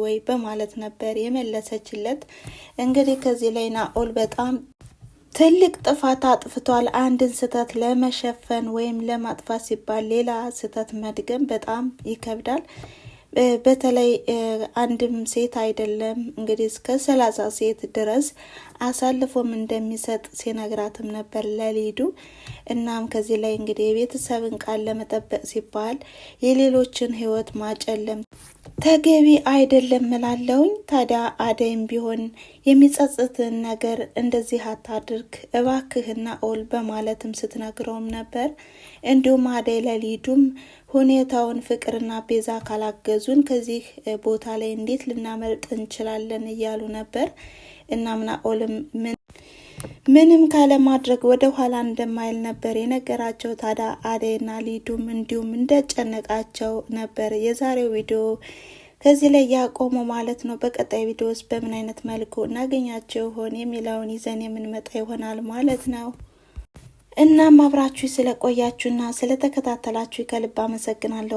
ወይ በማለት ነበር የመለሰችለት። እንግዲህ ከዚህ ላይ ናኦል በጣም ትልቅ ጥፋት አጥፍቷል። አንድን ስህተት ለመሸፈን ወይም ለማጥፋት ሲባል ሌላ ስህተት መድገም በጣም ይከብዳል። በተለይ አንድም ሴት አይደለም እንግዲህ እስከ 30 ሴት ድረስ አሳልፎም እንደሚሰጥ ሲነግራትም ነበር ለሊዱ። እናም ከዚህ ላይ እንግዲህ የቤተሰብን ቃል ለመጠበቅ ሲባል የሌሎችን ሕይወት ማጨለም ተገቢ አይደለም እላለሁኝ። ታዲያ አደይም ቢሆን የሚጸጽትን ነገር እንደዚህ አታድርግ እባክህና ኦል በማለትም ስትነግረውም ነበር። እንዲሁም አደይ ለሊዱም ሁኔታውን ፍቅርና ቤዛ ካላገዙን ከዚህ ቦታ ላይ እንዴት ልናመልጥ እንችላለን እያሉ ነበር። እናም ናኦልም ምንም ካለ ማድረግ ወደ ኋላ እንደማይል ነበር የነገራቸው። ታዲያ አደይና ሊዱም እንዲሁም እንደጨነቃቸው ነበር የዛሬው ቪዲዮ ከዚህ ላይ ያቆሙ ማለት ነው። በቀጣይ ቪዲዮስ በምን አይነት መልኩ እናገኛቸው ይሆን የሚለውን ይዘን የምንመጣ ይሆናል ማለት ነው። እናም አብራችሁ ስለቆያችሁና ስለተከታተላችሁ ከልብ አመሰግናለሁ።